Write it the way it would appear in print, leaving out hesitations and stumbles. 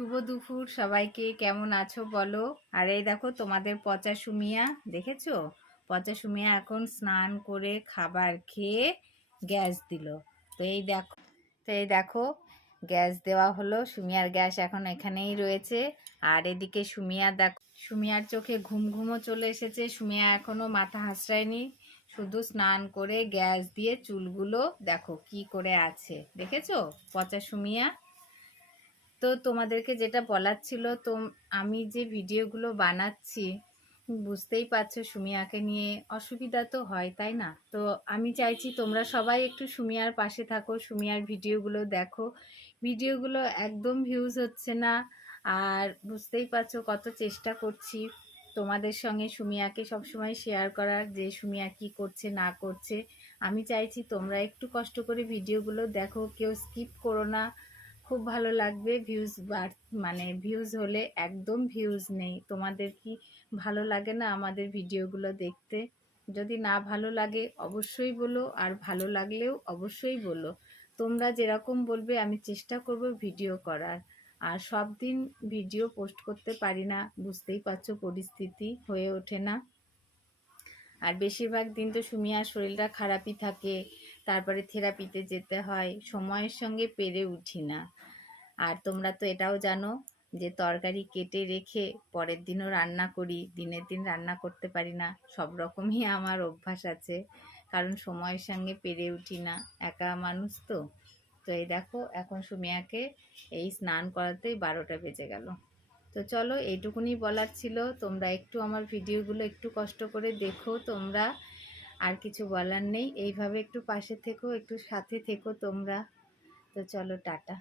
শুভ দুপুর সবাইকে। কেমন আছো বলো? আর এই দেখো তোমাদের পচা সুমিয়া, দেখেছো? পচা সুমিয়া এখন স্নান করে খাবার খেয়ে গ্যাস দিল। তো এই দেখো গ্যাস দেওয়া হলো। সুমিয়ার গ্যাস এখন এখানেই রয়েছে। আর এদিকে সুমিয়ার চোখে ঘুম ঘুমও চলে এসেছে। সুমিয়া এখনো মাথা হাসড়ায়নি, শুধু স্নান করে গ্যাস দিয়ে চুলগুলো দেখো কি করে আছে, দেখেছো পচা সুমিয়া? তো তোমাদেরকে যেটা বলার ছিল, তো আমি যে ভিডিওগুলো বানাচ্ছি, বুঝতেই পারছো সুমিয়াকে নিয়ে অসুবিধা তো হয়, তাই না? তো আমি চাইছি তোমরা সবাই একটু সুমিয়ার পাশে থাকো, সুমিয়ার ভিডিওগুলো দেখো। ভিডিওগুলো একদম ভিউজ হচ্ছে না। আর বুঝতেই পারছো কত চেষ্টা করছি তোমাদের সঙ্গে সুমিয়াকে সবসময় শেয়ার করার, যে সুমিয়া কি করছে না করছে। আমি চাইছি তোমরা একটু কষ্ট করে ভিডিওগুলো দেখো, কেউ স্কিপ করো না। খুব ভালো লাগবে। ভিউজ হলে, একদম ভিউজ নেই। তোমাদের কি ভালো লাগে না আমাদের ভিডিওগুলো দেখতে? যদি না ভালো লাগে অবশ্যই বলো, আর ভালো লাগলেও অবশ্যই বলো। তোমরা যেরকম বলবে আমি চেষ্টা করব ভিডিও করার। আর সব দিন ভিডিও পোস্ট করতে পারি না, বুঝতেই পারছো পরিস্থিতি হয়ে ওঠে না। আর বেশিরভাগ দিন তো সুমিয়ার শরীরটা খারাপই থাকে, তারপরে থেরাপিতে যেতে হয়, সময়ের সঙ্গে পেরে উঠি না। আর তোমরা তো এটাও জানো যে তরকারি কেটে রেখে পরের দিনও রান্না করি, দিনের দিন রান্না করতে পারি না। সব রকমই আমার অভ্যাস আছে, কারণ সময়ের সঙ্গে পেরে উঠি না, একা মানুষ তো। তো এই দেখো এখন সুমিয়াকে এই স্নান করাতেই 12টা বেজে গেল। তো চলো, এইটুকুনি বলার ছিল। তোমরা একটু আমার ভিডিওগুলো একটু কষ্ট করে দেখো তোমরা, আর কিছু বলার নেই। এইভাবে একটু পাশে থেকো, একটু সাথে থেকো তোমরা। তো চলো, টাটা।